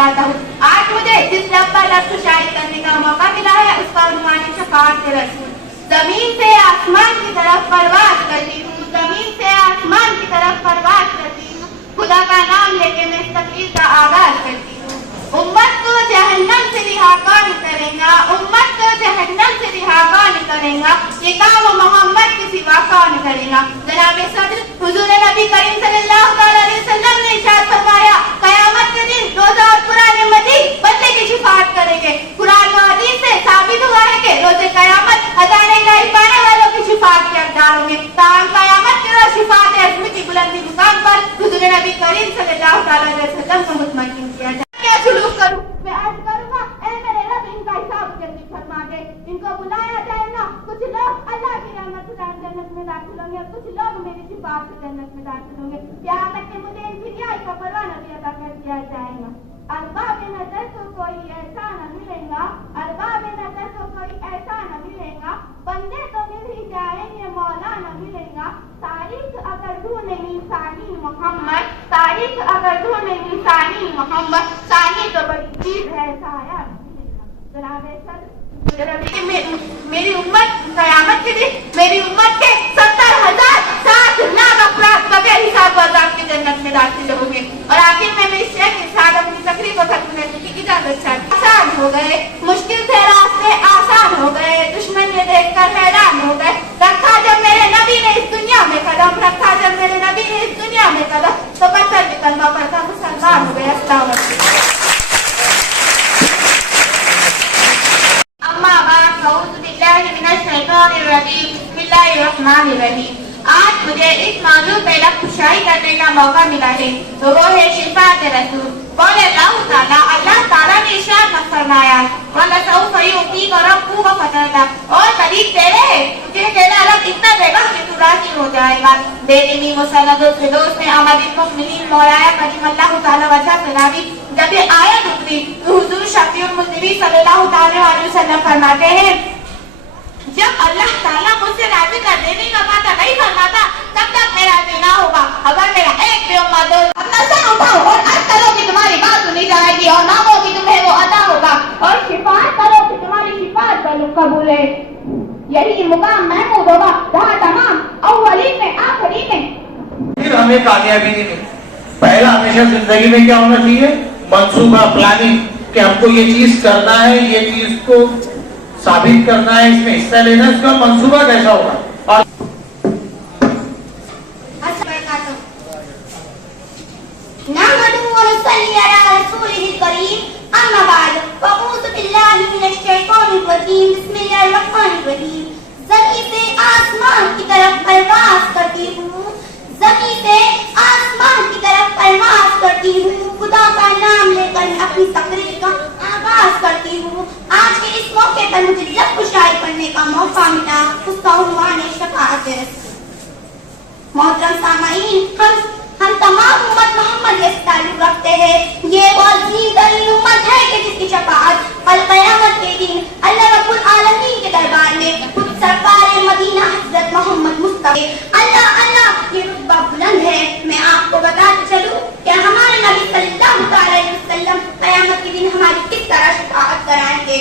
بتاتا ہوں. آج مجھے جس لب پر لب شاید کرنے کا موقع ملا ہے اس کا عنوان ہے شفاعت رسول. زمین سے آسمان کی طرف پرواز کرتی ہوں, زمین سے آسمان کی طرف پرواز کرتی ہوں, خدا کا نام لے کے میں اس تقریر کا آغاز کرتی ہوں. امت کو جہنم سے رہا کون کرے گا, امت کو جہنم سے رہا کون کرے گا, یہ کام محمد کے سوا کون کرے گا. جناب صدر حضور نبی کریم صلی اللہ علیہ وسلم نے ارشاد فرمایا, قیامت کے دن روزہ اور قرآن مجید بندے کی شفاعت کریں گے. قرآن و حدیث سے ثابت ہوا ہے کہ روز قیامت ہزار الہی پانے والوں کی شفاعت کے حقدار ہوں گے. تاہم قیامت کے روز شفاعت عظمی کی بلندی مقام پر حضور نبی کریم صلی اللہ علیہ وسلم کو مطمئن کیا جائے. کیا سلوک کروں, میں عرض کروں گا اے میرے رب ان کا حساب جلدی فرما دے. ان کو بلایا جائے گا, کچھ لوگ اللہ کی رحمت سے جنت میں داخل ہوں گے, کچھ لوگ میری شفاعت سے جنت میں داخل ہوں گے. یہاں تک کہ مجھے ان کی رہائی کا پروانہ بھی عطا کر دیا جائے گا. ارباب نظر کو کوئی ایسا نہ ملے گا, ارباب نظر کو کوئی ایسا نہ ملے گا, بندے تو مل ہی جائیں گے مولا نہ ملے گا. تاریخ اگر ڈھونڈے انسانی محمد, تاریخ اگر ڈھونڈے انسانی محمد, ثانی تو بڑی چیز ہے سایہ ملے گا. جناب صدر میری امت قیامت کے دن میری امت کے 70,000 لاکھ افراد بغیر حساب و عذاب کی جنت میں داخل ہوں گے. اور آخر میں اس شہر کے ساتھ اپنی تقریر کو ختم کرنے کی اجازت چاہتی. آسان ہو گئے, مشکل سے راستے آسان ہو گئے, دشمن یہ دیکھ کر حیران ہو گئے. رکھا جب میرے نبی نے اس دنیا میں قدم, رکھا جب میرے نبی نے اس دنیا میں قدم, تو پتھر بھی کلمہ پڑھتا مسلمان ہو گئے. استغفر اعوذ باللہ من الشیطان الرجیم, بسم اللہ الرحمن الرحیم. آج مجھے اس موضوع پہ لفظ کشائی کرنے کا موقع ملا ہے, تو وہ ہے شفاعت رسول. قول اللہ تعالیٰ نے ارشاد فرمایا, وَلَسَوْفَ يُعْطِيكَ رَبُّكَ فَتَرْضَىٰ, اور قریب تیرے ہے, تجھے تیرا رب اتنا دے گا کہ تو راضی ہو جائے گا. دینی مسند الفردوس میں امیر المؤمنین مولانا کریم اللہ تعالیٰ وجہ سنابی جب یہ آیت اتری تو حضور شفیع المذنبین صلی اللہ علیہ وسلم فرماتے ہیں, جب اللہ تعالیٰ مجھ سے راضی کر دینے کا وعدہ نہیں فرماتا تب تک میں راضی نہ ہوگا. اگر میرا ایک بھی امت اپنا سر اٹھاؤ اور عرض کرو کہ تمہاری بات سنی جائے گی, اور ناموں کی تمہیں وہ عطا ہوگا, اور شفاعت کرو کہ تمہاری شفاعت قبول ہے. یہی مقام محمود ہوگا جہاں تمام اولین میں آخرین میں پھر ہمیں کامیابی نہیں ملتی. پہلا ہمیشہ زندگی میں کیا ہونا چاہیے, منصوبہ, پلاننگ, کہ ہم کو یہ چیز کرنا ہے, یہ چیز کو ثابت کرنا ہے, اس میں حصہ لینا ہے, اس کا منصوبہ کیسا ہوگا. اور نحمده ونصلي على رسوله الكريم, أما بعد, فأعوذ بالله من الشيطان الرجيم, بسم الله الرحمن الرحيم. زمین سے آسمان کی طرف پرواز کرتی ہوں, زمین سے آسمان کی طرف پرواز کرتی ہوں, خدا کا نام لے کر میں اپنی تقریر کا آغاز کرتی ہوں. آج کے اس موقع پر مجھے لفظ کشائی کرنے کا موقع ملا, اس کا عنوان ہے شفاعت رسول. محترم سامعین, ہم تمام امت محمد سے تعلق رکھتے ہیں. یہ وہ عظیم ترین امت ہے کہ جس کی شفاعت کل قیامت کے دن اللہ رب العالمین کے دربار میں خود سرکار مدینہ حضرت محمد مصطفی اللہ یہ رتبہ بلند ہے. میں آپ کو بتاتے چلوں کہ ہمارے نبی صلی اللہ علیہ وسلم قیامت کے دن ہماری کس طرح شفاعت کرائیں گے.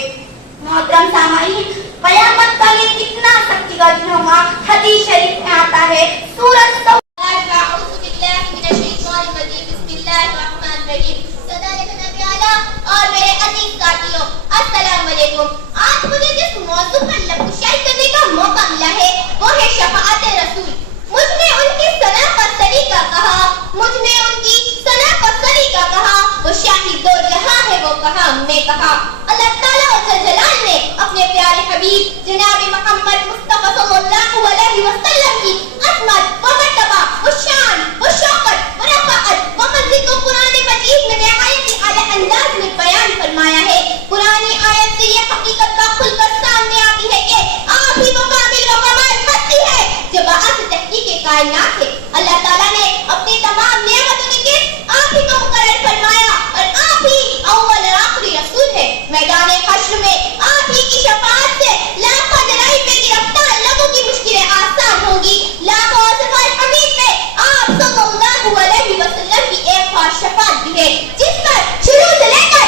محترم سامعین, قیامت کا یہ کتنا سختی کا دن ہوگا. حدیث شریف میں آتا ہے, سورۃ اعوذ باللہ من الشیطان الرجیم, بسم اللہ الرحمن الرحیم. صداقت نبی اعلیٰ اور میرے عزیز ساتھیوں, السلام علیکم. آج مجھے جس موضوع پر لفظ کشائی کرنے کا موقع ملا ہے وہ ہے شفاعت رسول. مجھ نے ان کی ثنا کا طریقہ کہا, مجھ نے ان کی ثنا کا طریقہ کہا, وہ شاہد دو جہاں ہے وہ کہا, میں کہا. اللہ تعالیٰ جلال نے اپنے پیارے حبیب جناب محمد مصطفیٰ صلی اللہ علیہ وسلم کی عظمت و مرتبہ و شان و شوکت و رفاعت و منزلت کو قرآن مجید میں نہایت ہی اعلیٰ انداز میں بیان فرمایا ہے. قرآن آیت سے یہ حقیقت کا کھل کر سامنے آتی ہے کہ آپ ہی وہ کامل و کمال ہستی ہے جو باعث تحقیق کائنات ہے. اللہ تعالیٰ نے اپنی تمام نعمتوں کی قسط آپ ہی کو مقرر فرمایا, اور آپ ہی اول اور آخری رسول ہے. میدان حشر میں آپ ہی کی شفاعت سے لاکھوں جرائم میں گرفتار لوگوں کی مشکلیں آسان ہوں گی. لاکھوں صفائے حمید میں آپ صلی اللہ علیہ وسلم کی ایک خاص شفاعت بھی ہے جس پر شروع سے لے کر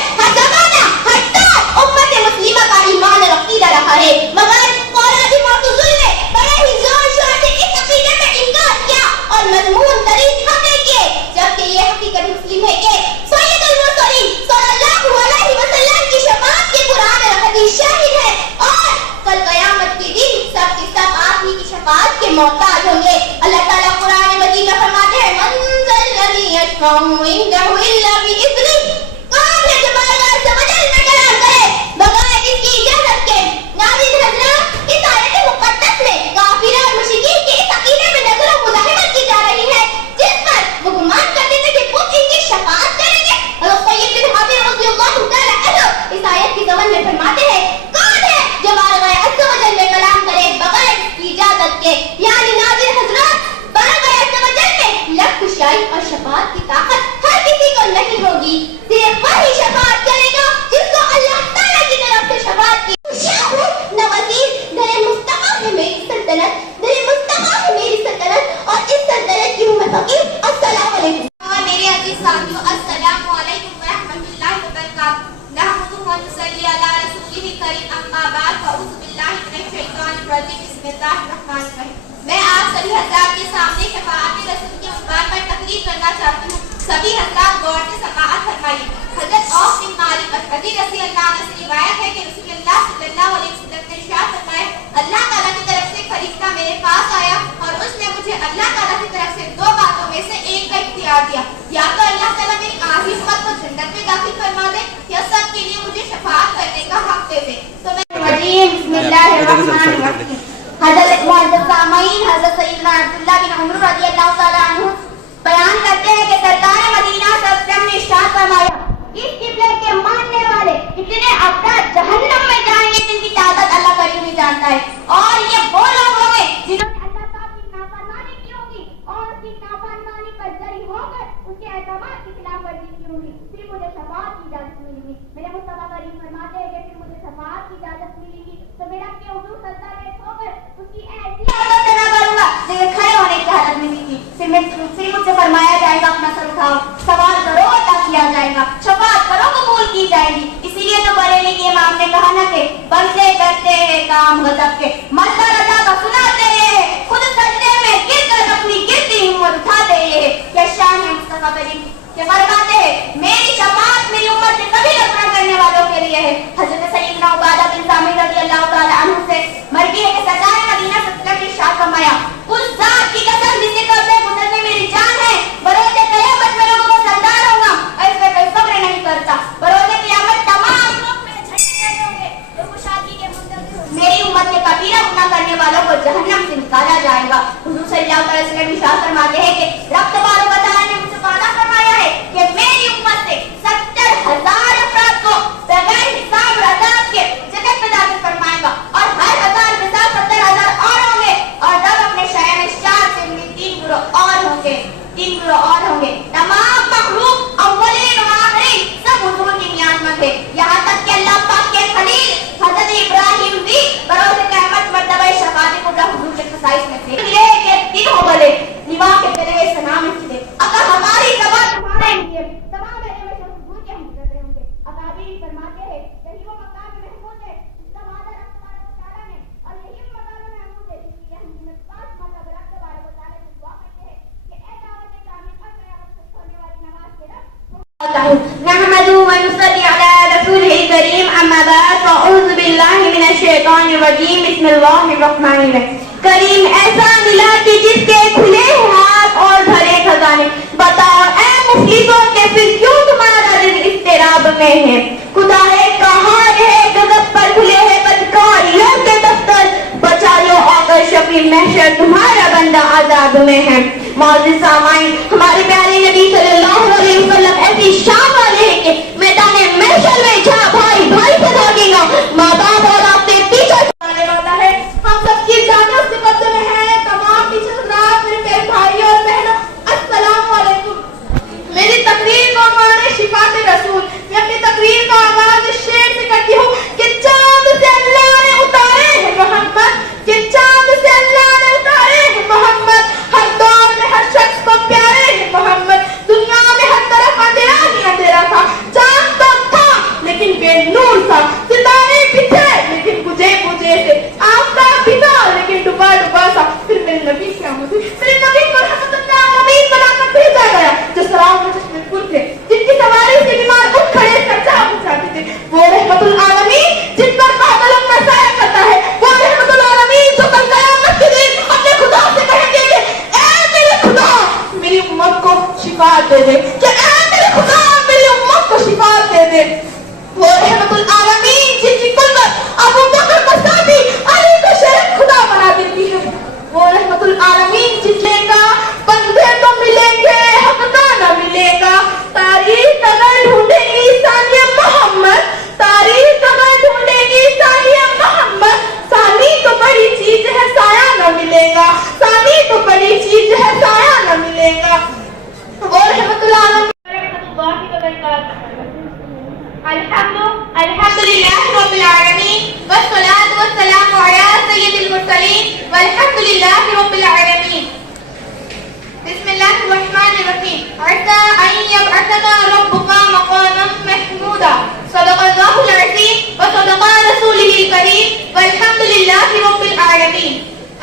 بڑائی اور شفاعت کی طاقت ہر کسی کو نہیں ہوگی، صرف وہی شفاعت کرے گا جس کو اللہ تعالیٰ کی طرف سے شفاعت کی۔ نوازیر در مصطفیٰ ہے میری سلطنت، در مصطفیٰ ہے میری سلطنت، اور اس سلطنت کی ہوں میں فقیر۔ السلام علیکم۔ اور میرے عزیز ساتھیو، السلام علیکم ورحمۃ اللہ وبرکاتہ۔ نحمدہ و نصلی علی رسولہ الکریم، اما بعد، فاعوذ باللہ من الشیطان الرجیم، بسم اللہ الرحمن الرحیم۔ میں آپ سبھی حضرات کے سامنے شفاعت رسول کے عنوان پر تقریر کرنا چاہتی ہوں۔ سبھی حضرات غور سے سماعت فرمائیے۔ حضرت عوف بن مالک القدری رضی اللہ عنہ سے روایت ہے کہ رسول اللہ صلی اللہ علیہ وسلم نے ارشاد فرمایا، اللہ تعالیٰ کی طرف سے ایک فرشتہ میرے پاس آیا اور اس نے مجھے اللہ تعالیٰ کی طرف سے دو باتوں میں سے ایک کا اختیار دیا، یا تو اللہ تعالیٰ میری آخری امت کو جنت میں داخل فرما دے یا سب کے لیے مجھے شفاعت کرنے کا حق دے دے۔ تو میں بسم اللہ الرحمن الرحیم۔ حضرت معزز سامعین، حضرت سیدنا عبداللہ بن عمر رضی اللہ تعالیٰ عنہ بیان کرتے ہیں کہ سرکار مدینہ صلی اللہ علیہ وسلم نے ارشاد فرمایا، اس قبلے کے ماننے والے اتنے افراد جہنم میں جائیں گے جن کی تعداد اللہ کریم ہی جانتا ہے، اور یہ وہ لوگ ہوں گے جنہوں نے اللہ تعالیٰ کی نافرمانی کی ہوگی اور اس کی نافرمانی پر جری ہو کر اس کے احکامات کی خلاف ورزی کی ہوگی، پھر مجھے شفاعت کی اجازت ملے گی۔ میرے مصطفیٰ کریم فرماتے ہیں کہ پھر مجھے شفاعت کی اجازت ملے گی تو میرا کہ حضور سجدہ میں سو کر اس کی ایسی عادت نہ کروں گا جیسے کھڑے ہونے کی حالت میں تھی۔ پھر مجھ سے فرمایا جائے گا اپنا سر اٹھاؤ، سوال کرو عطا کیا جائے گا، شفاعت کرو قبول کی جائے گی۔ اسی لیے تو بریلی کے امام نے کہا نا کہ بندے کرتے ہیں کام غضب کے، مظہر عطا کا سناتے ہیں، خود سجدے میں گر کر اپنی گرتی ہمت اٹھاتے ہیں۔ کیا شان ہے مصطفیٰ کریم کہ فرماتے ہیں میری شفاعت میری امت سے کبھی نفرت کرنے والوں کے لیے ہے۔ حضرت سیدنا عبادہ بن صامت رضی اللہ تعالی عنہ سے مرضی ہے کہ سرکار مدینہ صلی اللہ علیہ وسلم نے ارشاد فرمایا، اس ذات کی قسم جس کے قبضے گزر میں میری جان ہے، بروز قیامت میں لوگوں کو سردار ہوں گا اور اس پر کوئی صبر نہیں کرتا۔ بروز قیامت تمام لوگ میرے جھنڈے لگے ہوں گے، جو کشادگی کے منتظر ہوں۔ میری امت کے کبیرہ گناہ کرنے والوں کو جہنم سے نکالا جائے گا۔ حضور صلی اللہ علیہ وسلم ارشاد فرماتے ہیں کہ رب تبارک و تعالیٰ نے مجھ سے وعدہ فرمایا ہے کہ میری امت سے 70,000 افراد کو بغیر حساب اور عذاب کے جنت میں داخل فرمائے گا، اور ہر 1000 کے ساتھ 70,000 اور ہوں گے، اور رب اپنے شہر میں 4 سے 3 گروہ اور ہوں گے، 3 گروہ اور ہوں گے۔ تمام مخلوق اولین و آخرین سب حضور کی نیاز مند ہے، یہاں تک کہ اللہ پاک کے خلیل حضرت ابراہیم بھی بروز قیامت مرتبہ شفاعت قدرہ حضور کے خصائص میں تھے۔ یہ کہ دن ہو بلے نواح کے تلے ہوئے سلام کھلے، اگر ہماری زبان تمہارے لیے تمام ایسے میں حضور کے ہم گزرتے ہوں گے۔ اکابرین فرماتے ہیں یہی وہ مقام محمود ہے جس کا وعدہ رب تبارک و تعالیٰ نے، اور یہی وہ مقام محمود ہے جس کی ہم 5 مرتبہ رب تبارک و تعالیٰ سے دعا کرتے ہیں کہ اے دعوت کامل اور قیامت تک ہونے والی نماز کے رب نحمدہ و نصلی علی رسولہ الکریم، اما بعد، فاعوذ باللہ من الشیطان الرجیم، بسم اللہ الرحمن الرحیم۔ کریم ایسا ملا کہ جس کے کھلے ہاتھ اور بھرے خزانے، بتاؤ اے مفلسوں کہ پھر کیوں تمہارا دل اضطراب میں ہے؟ خدا ہے کہاں ہے غضب پر کھلے ہیں بدکاریوں کے دفتر، بچا لو آقا شفیع محشر تمہارا بندہ عذاب میں ہے۔ معزز سامعین، ہمارے پیارے نبی صلی اللہ علیہ وسلم ایسی شان والے ہیں کہ میدان محشر میں جہاں بھائی بھائی سے بھاگے گا، ماں باپ اور اپنے پیچھے چھوڑنے والا ہے، ہم سب کی جانیں اس کے قبضے میں ہیں۔ تمام پیچھے حضرات، میرے پیارے بھائیوں اور بہنوں، السلام علیکم۔ میری تقریر کا عنوان ہے شفاعت رسول۔ میں اپنی تقریر کا آغاز اس شعر سے کرتی ہوں کہ چاند سے اللہ نے اتارے ہیں محمد، کہ چاند سے اللہ نے اتارے ہیں محمد، ہر دور میں ہر شخص کو پیارے ہیں محمد، دنیا میں ہر طرف اندھیرا ہی اندھیرا الحمد لله رب العالمين والصلاة والسلام على سيد المرسلين والحمد لله رب العالمين. بسم الله الرحمن الرحيم. عسى أن يبعثنا ربك مقاما محمودا. صدق الله العظيم وصدق رسوله الكريم والحمد لله رب العالمين.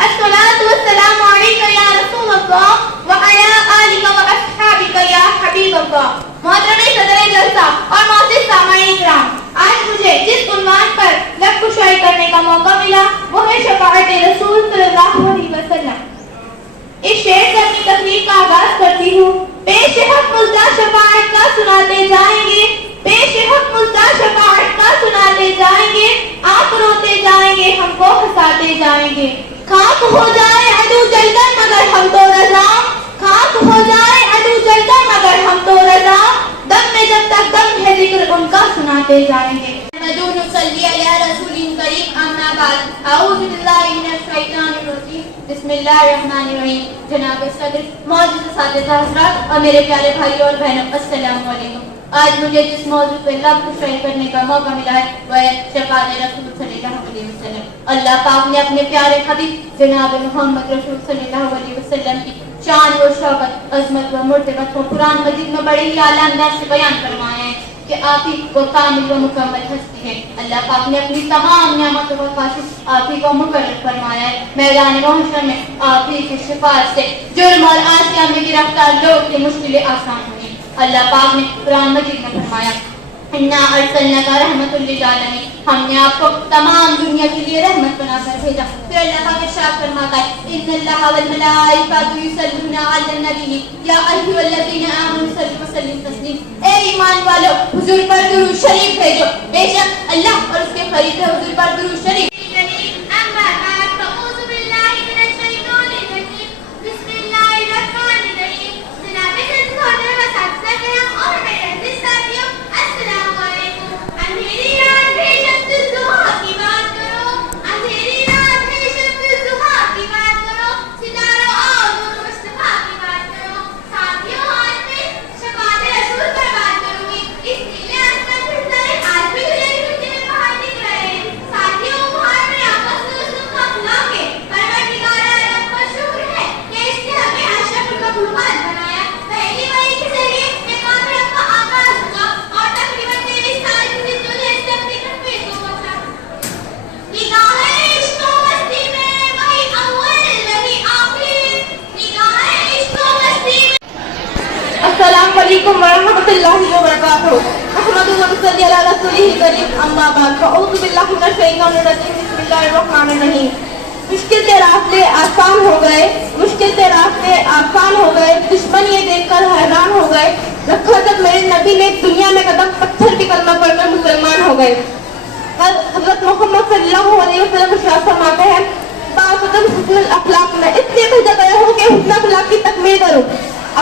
الصلاة والسلام عليك يا رسول الله وعلى آلك وأصحابك يا حبيب الله. محترم صدر جلسہ اور معزز سامعین کرام، آج مجھے جس عنوان پر لب کشائی کرنے کا موقع ملا وہ ہے شفاعت رسول صلی اللہ علیہ وسلم. اس شعر سے اپنی تقریر کا آغاز کرتی ہوں. پیش حق ملتا شفاعت کا سناتے جائیں گے، پیش حق ملتا شفاعت کا سناتے جائیں گے، آپ روتے جائیں گے ہم کو ہنساتے جائیں گے. خاک ہو جائے عدو جل کر مگر ہم تو رضا، خاک ہو جائے عدو جل کر مگر ہم تو رضا، دم میں جب تک دم ہے ذکر ان کا سناتے جائیں گے. ندعو نصلی علی رسول کریم اما بعد اعوذ باللہ من الشیطان الرجیم بسم اللہ الرحمن الرحیم. جناب صدر، معزز اساتذہ حضرات اور میرے پیارے بھائی اور بہنوں، السلام علیکم. آج مجھے جس موضوع پہ لب کشائی کرنے کا موقع ملا ہے وہ ہے شفاعت رسول صلی اللہ علیہ وسلم. اللہ پاک نے اپنے پیارے حبیب جناب محمد رسول صلی اللہ علیہ وسلم کی شان و شوکت، عظمت و مرتبت کو قرآن مجید میں بڑے ہی اعلیٰ انداز سے بیان فرمایا ہے کہ آپ ہی وہ کامل و مکمل ہستی ہے. اللہ پاک نے اپنی تمام نعمتوں کا قاسم آپ ہی کو مقرر فرمایا ہے. میدان محشر میں آپ ہی کی شفاعت سے جرم اور آسیہ میں گرفتار لوگ کی مشکلیں آسان ہوئی. اللہ پاک نے قرآن مجید میں فرمایا اِنَّا أَرْسَلْنَاكَ رَحْمَةً لِلْعَالَمِينَ، ہم نے آپ کو تمام دنیا کے لیے رحمت بنا کر بھیجا. پھر اللہ پاک ارشاد فرماتا ہے إِنَّ اللَّهَ وَالْمَلَائِكَةَ يُصَلُّونَ عَلَى النَّبِيِّ يَا أَيُّهَا الَّذِينَ آمَنُوا صَلُّوا وَسَلِّمُوا تَسْلِيمًا. اے ایمان والو، حضور پر درود شریف بھیجو، بے شک اللہ اور اس کے فرشتے حضور پر درود شریف. أما بعد فأعوذ بالله من الشيطان الرجيم بسم الله الرحمن الرحيم. جناب صدر وساتذہ کرام اور میرے عزیز ساتھیوں، السلام علیکم. اندھیری رات ہے شب الضحیٰ کی بات کرو، اندھیری رات ہے شب الضحیٰ کی بات کرو، ستاروں اور نور مصطفیٰ کی بات کرو. ساتھیوں، آج میں شفاعت رسول پر بات کروں گی. اس نیلے آسمان سے ستارے آج بھی دھلے دھلے میں باہر دکھ رہے ہیں. ساتھیوں، باہر میں آپس رسول کا اخلاق ہے. پروردگار عالم مشہور ہے کہ اس نے ہمیں اشرف المخلوقات بنایا. پہلی وحی کے ذریعے پیغام رب کا آغاز ہوا اور تقریباً 23 سال کی جدوجہد سے اپنی تکمیل کو پہنچا. نگاہ عشق و مستی میں وہی اول وہی آخر، نگاہ عشق و مستی میں. السلام علیکم ورحمۃ اللہ وبرکاتہ. احمد و صلی علی رسولہ کریم اما بعد فاعوذ باللہ من الشیطان الرجیم بسم اللہ الرحمن الرحیم. مشکل کے راستے آسان ہو گئے، مشکل کے راستے آسان ہو گئے، دشمن یہ دیکھ کر حیران ہو گئے. رکھا جب میرے نبی نے دنیا میں قدم، پتھر بھی کلمہ پڑھ کر مسلمان ہو گئے. حضرت محمد صلی اللہ علیہ وسلم ارشاد فرماتے ہیں باقدم حسن الاخلاق میں اس لیے بھیجا گیا ہوں کہ حسن اخلاق کی تکمیل کروں.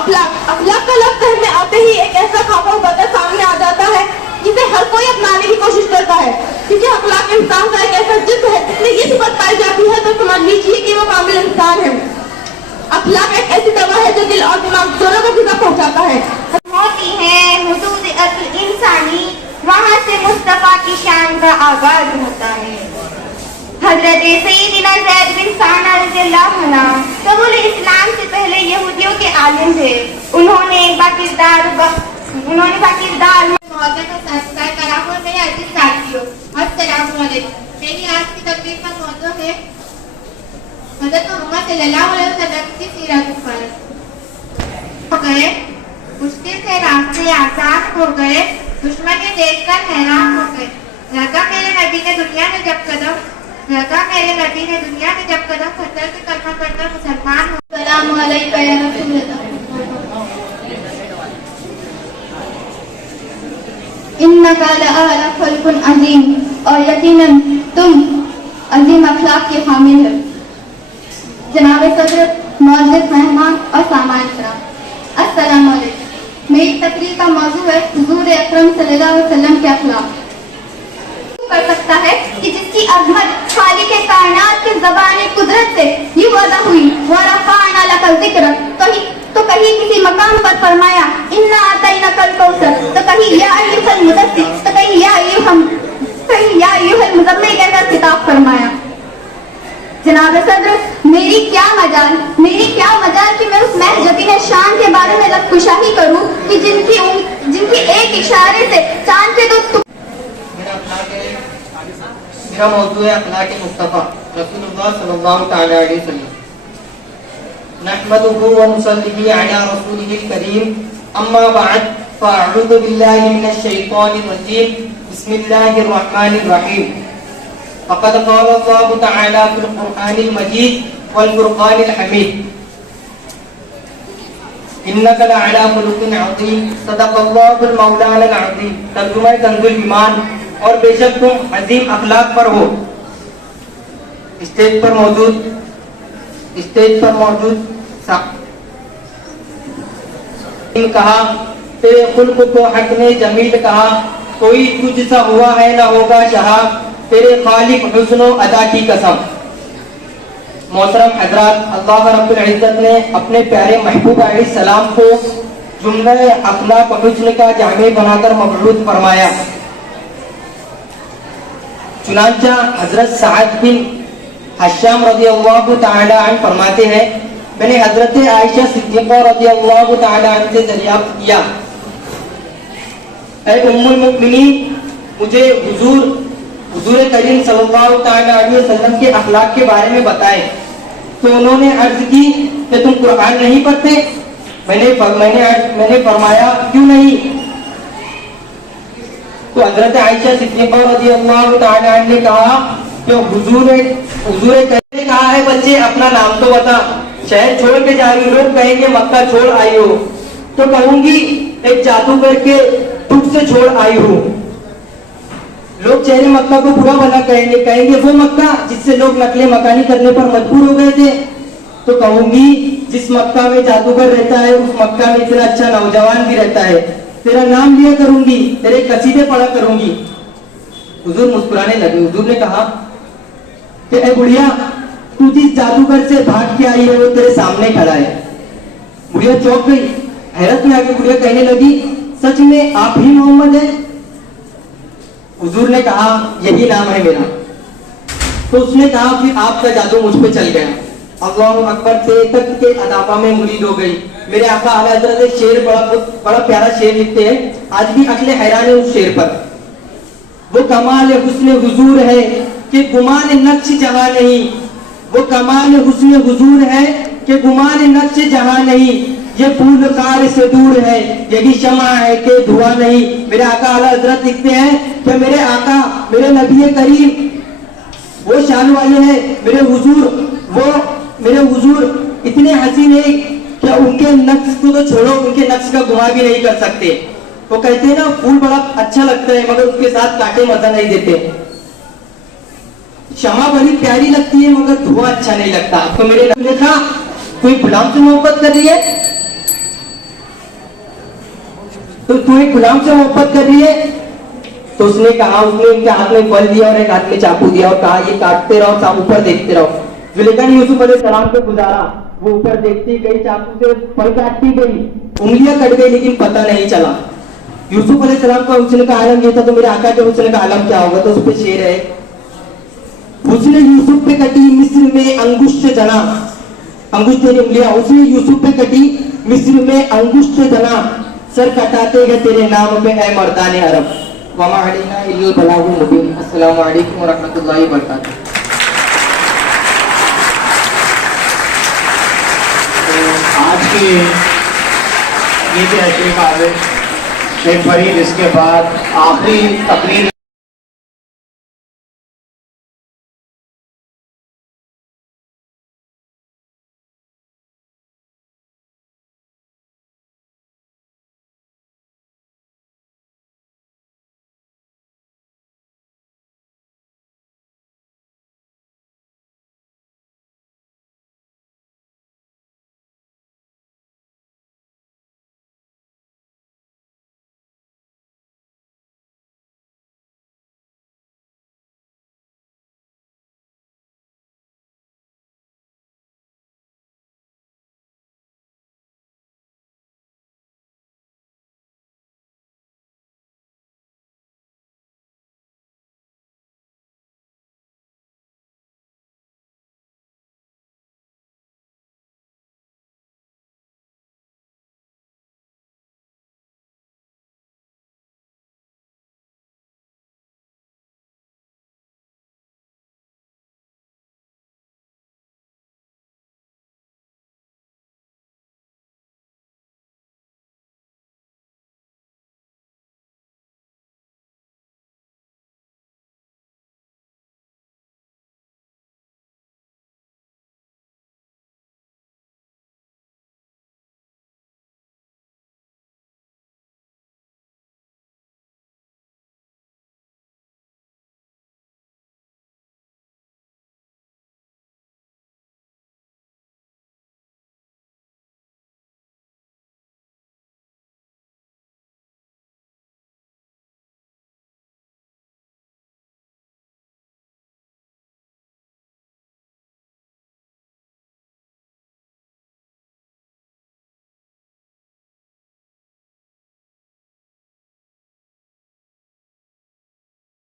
اخلاق کا لفظ ذہن میں آتے ہی ایک ایسا خواب و بدر سامنے آ جاتا ہے جسے ہر کوئی اپنانے کی کوشش کرتا ہے، کیونکہ اخلاق انسان کا ایک ایسا جسم ہے جس میں یہ صفت پائی جاتی ہے تو سمجھ لیجیے کہ وہ کامل انسان ہے. اخلاق ایک ایسی دوا ہے جو دل اور دماغ دونوں کو غذا پہنچاتا ہے. ہوتی ہے حدود عقل انسانی، وہاں سے مصطفیٰ کی شان کا آغاز ہوتا ہے. حضرت سیدنا زید بن ثانہ رضی اللہ عنہ قبول اسلام سے پہلے یہودیوں کے عالم تھے. انہوں نے باکردار محبت کا ساتھ کرام اور میرے عزیز ساتھیوں، السلام علیکم. میری آج کی تقریر کا موضوع ہے حضرت محمد صلی اللہ علیہ وسلم کی سیرت پر. ہو گئے مشکل سے راستے آسان ہو گئے، دشمن یہ دیکھ کر حیران ہو گئے. لگا میرے نبی نے دنیا میں جب قدم پتھر کے کلمہ پڑھ کر مسلمان ہو. السلام علیکم یا رسول اللہ. انک لعلی خلق عظیم، اور یقیناً تم عظیم اخلاق کے حامل ہو. جناب صدر، معزز مہمان اور سامعین کرام، السلام علیکم. میری تقریر کا موضوع ہے حضور اکرم صلی اللہ علیہ وسلم کے اخلاق. کر سکتا ہے کہ جس کی عظمت خالق کائنات کے زبان قدرت سے یہ وعدہ ہوئی وَرَفَعْنَا لَكَ ذِكْرَكَ، تو کہیں کسی مقام پر فرمایا اِنَّا أَعْطَيْنَاكَ الْكَوْثَرَ، تو کہیں یا أَيُّهَا الْمُدَثِّرُ، تو کہیں بارے میں لب کشاہی کروں کہ جن کی ایک اشارے سے چاند کے دو میرا موضوع ہے اخلاق مصطفیٰ رسول اللہ صلی اللہ تعالی علیہ وسلم. نحمده ونصلي على رسوله الكريم اما بعد فاعوذ بالله من الشيطان الرجيم بسم الله الرحمن الرحيم. فقد قال الله تعالى في القرآن المجيد والفرقان الحميد انك لعلى خلق عظيم صدق الله المولانا العظيم. ترجمہ کنز الایمان. اور بے شک تم عظیم اخلاق پر ہو. اسٹیج پر موجود کہا تیرے خلق کو حق نے جمیل کہا, کوئی تجھ سا ہوا ہے نہ ہوگا شہا, تیرے خالق حسن و ادا کی قسم. محترم حضرات, اللہ رب العزت نے اپنے پیارے محبوب علیہ السلام کو جملہ اخلاق و حسن کا جامع بنا کر مبعوث فرمایا. چنانچہ حضرت سعد بن حشام رضی اللہ تعالی عنہ فرماتے ہیں, میں نے حضرت عائشہ صدیقہ رضی اللہ تعالی عنہ سے دریافت کیا, اے ام المؤمنین, مجھے حضور کریم صلی اللہ تعالی علیہ وسلم کے اخلاق کے بارے میں بتائیں. تو انہوں نے عرض کی کہ تم قرآن نہیں پڑھتے؟ میں نے فرمایا کیوں نہیں؟ تو حضرت عائشہ صدیقہ رضی اللہ تعالی عنہ نے کہا کہ حضور نے کہا ہے بچے اپنا نام تو بتا, شہر چھوڑ کے جا رہی ہو, لوگ کہیں گے مکہ چھوڑ آئی ہو, تو کہوں گی ایک جادوگر کے دکھ سے چھوڑ آئی ہو. لوگ چہرے مکہ کو برا بنا کہیں گے وہ مکہ جس سے لوگ نقل مکانی کرنے پر مجبور ہو گئے تھے. تو کہوں گی جس مکہ میں جادوگر رہتا ہے اس مکہ میں اتنا اچھا نوجوان بھی رہتا ہے, تیرا نام لیا کروں گی, تیرے قصیدے پڑھا کروں گی. حضور مسکرانے لگے. حضور نے کہا کہ اے بڑھیا, تو جس جادوگر سے بھاگ کے آئی ہے وہ تیرے سامنے کھڑا ہے. بڑھیا چوک گئی, حیرت میں آ کے بڑھیا کہنے لگی سچ میں آپ ہی محمد ہیں؟ حضور نے کہا یہی نام ہے میرا. تو اس نے کہا پھر آپ کا جادو مجھ پہ چل گیا. اللہ اکبر سے تک کے ادافہ میں مرید ہو گئی. میرے آقا اعلیٰ حضرت شعر بڑا پیارا شعر لکھتے ہیں, آج بھی عقل حیران ہے اس شعر پر. وہ کمال حسن حضور ہے کہ گمان نقش جہاں نہیں, وہ کمال حسن حضور ہے کہ گمان نقش جہاں نہیں, یہ پھول خار سے دور ہے یہی شمع ہے کہ دھواں نہیں. میرے آقا اعلیٰ حضرت لکھتے ہیں کہ میرے آقا میرے نبی کریم وہ شان والے ہیں, میرے حضور اتنے حسین ہیں کہ ان کے نقش کو تو چھوڑو, ان کے نقش کا گما بھی نہیں کر سکتے. وہ کہتے ہیں نا پھول بڑا اچھا لگتا ہے مگر اس کے ساتھ کانٹے مزہ نہیں دیتے. شمع بڑی پیاری لگتی ہے مگر دھواں اچھا نہیں لگتا. تو میرے نبی نے کہا کوئی غلام سے محبت کر رہی ہے, تو تو ایک غلام سے محبت کر رہی ہے. تو اس نے کہا, اس نے ان کے ہاتھ میں پھل دیا اور ایک ہاتھ میں چاقو دیا اور کہا یہ کاٹتے رہو, سب اوپر دیکھتے رہو. زلیخا نے یوسف علیہ السلام کو گزارا, وہ اوپر دیکھتی گئی, چاقو سے پھل کاٹتی گئی, انگلیاں کٹ گئی لیکن پتہ نہیں چلا. یوسف علیہ السلام کا حسن کا عالم یہ تھا, تو میرے آقا کے حسن کا عالم کیا ہوگا؟ تو اس پہ شعر ہے, حسن یوسف پہ کٹی مصر میں انگشت جنا, انگشت تیری انگلیاں, حسن یوسف پہ کٹی مصر میں انگشت جنا, سر کٹاتے گئے تیرے نام پہ اے مردان عرب. وما علینا الا البلاغ المبین. السلام علیکم ورحمۃ اللہ وبرکاتہ. آج کی یہ تحقیق آج ایک فرید, اس کے بعد آخری تقریر